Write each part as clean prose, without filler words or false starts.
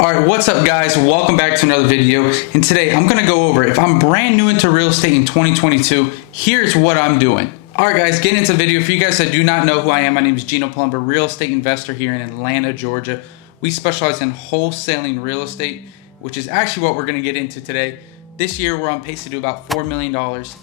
Alright, what's up guys? Welcome back to another video, and today I'm going to go over if I'm brand new into real estate in 2022, here's what I'm doing. Alright guys, getting into the video. For you guys that do not know who I am, my name is Gino Palumbo, real estate investor here in Atlanta, Georgia. We specialize in wholesaling real estate, which is actually what we're going to get into today. This year we're on pace to do about $4 million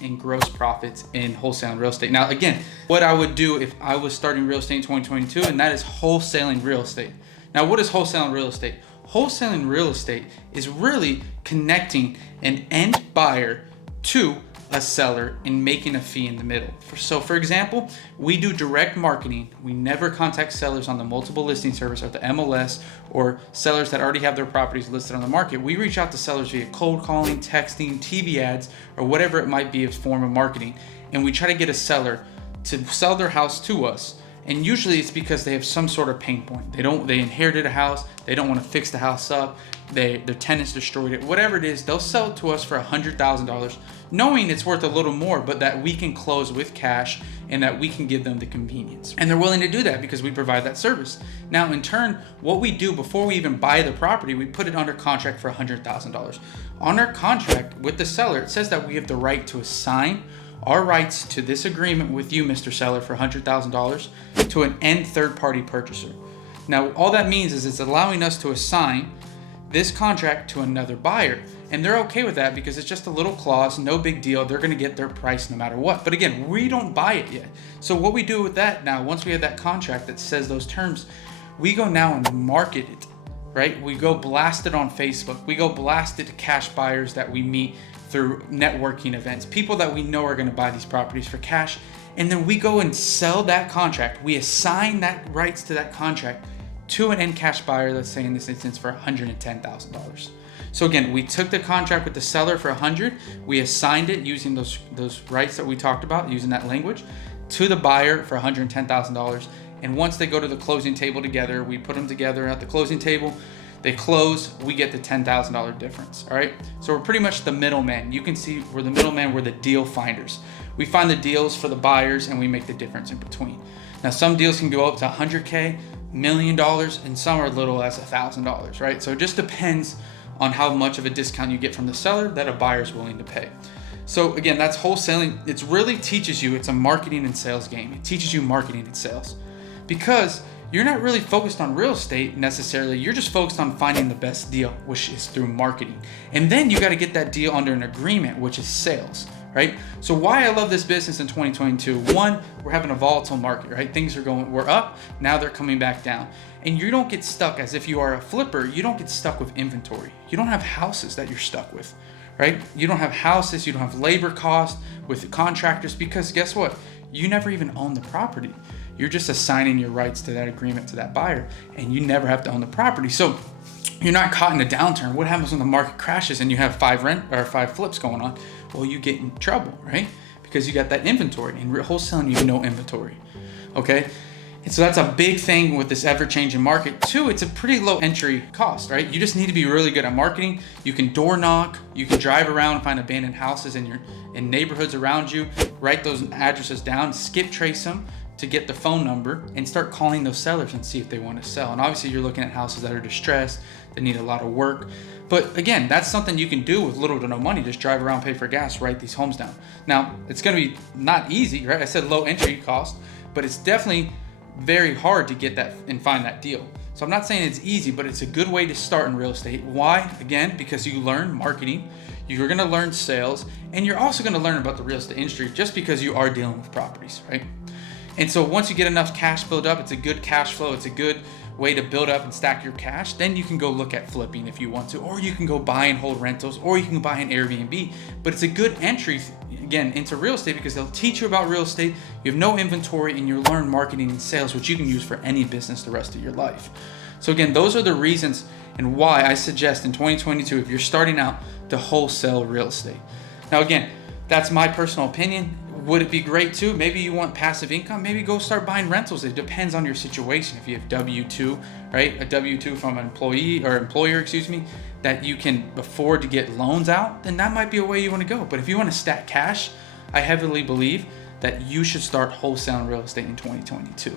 in gross profits in wholesaling real estate. Now again, what I would do if I was starting real estate in 2022, and that is wholesaling real estate. Now what is wholesaling real estate? Wholesaling real estate is really connecting an end buyer to a seller and making a fee in the middle. So for example, we do direct marketing. We never contact sellers on the multiple listing service or the MLS or sellers that already have their properties listed on the market. We reach out to sellers via cold calling, texting, TV ads, or whatever it might be as form of marketing. And we try to get a seller to sell their house to us. And usually it's because they have some sort of pain point. They inherited a house, they don't want to fix the house up, their tenants destroyed it, whatever it is, they'll sell it to us for $100,000, knowing it's worth a little more, but that we can close with cash and that we can give them the convenience. And they're willing to do that because we provide that service. Now in turn, what we do before we even buy the property, we put it under contract for $100,000. On our contract with the seller, it says that we have the right to assign our rights to this agreement with you, Mr. Seller, for $100,000 to an end third-party purchaser. Now, all that means is it's allowing us to assign this contract to another buyer. And they're okay with that because it's just a little clause, no big deal. They're gonna get their price no matter what. But again, we don't buy it yet. So what we do with that now, once we have that contract that says those terms, we go now and market it, right? We go blast it on Facebook. We go blast it to cash buyers that we meet through networking events, people that we know are going to buy these properties for cash. And then we go and sell that contract. We assign that rights to that contract to an end cash buyer, let's say in this instance for $110,000. So again, we took the contract with the seller for $100,000, we assigned it using those rights that we talked about, using that language, to the buyer for $110,000. And once they go to the closing table together, we put them together at the closing table, they close, we get the $10,000 difference, all right? So we're pretty much the middleman. You can see we're the middleman, we're the deal finders. We find the deals for the buyers and we make the difference in between. Now some deals can go up to $100K, $1 million, and some are as little as $1,000, right? So it just depends on how much of a discount you get from the seller that a buyer is willing to pay. So again, that's wholesaling. It really teaches you, it's a marketing and sales game. It teaches you marketing and sales because you're not really focused on real estate necessarily. You're just focused on finding the best deal, which is through marketing. And then you got to get that deal under an agreement, which is sales, right? So why I love this business in 2022, one, we're having a volatile market, right? Things are we're up, now they're coming back down. And you don't get stuck as if you are a flipper, you don't get stuck with inventory. You don't have houses that you're stuck with, right? You don't have houses, you don't have labor costs with the contractors because guess what? You never even own the property. You're just assigning your rights to that agreement to that buyer and you never have to own the property. So you're not caught in a downturn. What happens when the market crashes and you have five flips going on? Well, you get in trouble, right? Because you got that inventory. In wholesaling, you have no inventory, okay? And so that's a big thing with this ever-changing market. Two, it's a pretty low entry cost, right? You just need to be really good at marketing. You can door knock, you can drive around and find abandoned houses in neighborhoods around you, write those addresses down, skip trace them to get the phone number and start calling those sellers and see if they want to sell. And obviously you're looking at houses that are distressed, that need a lot of work. But again, that's something you can do with little to no money. Just drive around, pay for gas, write these homes down. Now, it's going to be not easy, right? I said low entry cost, but it's definitely very hard to get that and find that deal. So I'm not saying it's easy, but it's a good way to start in real estate. Why? Again, because you learn marketing, you're going to learn sales, and you're also going to learn about the real estate industry just because you are dealing with properties, right? And so once you get enough cash built up, it's a good cash flow, it's a good way to build up and stack your cash, then you can go look at flipping if you want to, or you can go buy and hold rentals, or you can buy an Airbnb. But it's a good entry, again, into real estate because they'll teach you about real estate, you have no inventory, and you learn marketing and sales, which you can use for any business the rest of your life. So again, those are the reasons and why I suggest in 2022, if you're starting out, to wholesale real estate. Now again, that's my personal opinion. Would it be great too? Maybe you want passive income, maybe go start buying rentals. It depends on your situation. If you have W-2, right? A W-2 from an employer, that you can afford to get loans out, then that might be a way you want to go. But if you want to stack cash, I heavily believe that you should start wholesaling real estate in 2022.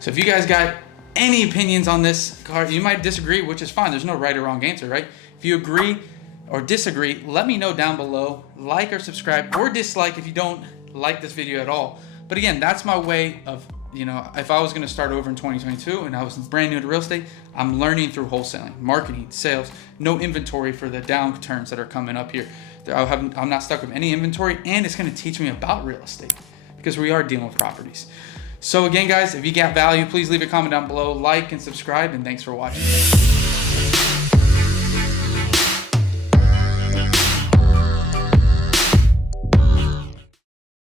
So if you guys got any opinions on this card. You might disagree, which is fine. There's no right or wrong answer, right? If you agree or disagree, let me know down below. Like or subscribe or dislike if you don't like this video at all. But again, that's my way of, you know, if I was going to start over in 2022 and I was brand new to real estate, I'm learning through wholesaling, marketing, sales, no inventory for the downturns that are coming up here. I'm not stuck with any inventory, and it's going to teach me about real estate because we are dealing with properties. So again, guys, if you got value, please leave a comment down below, like and subscribe, and thanks for watching.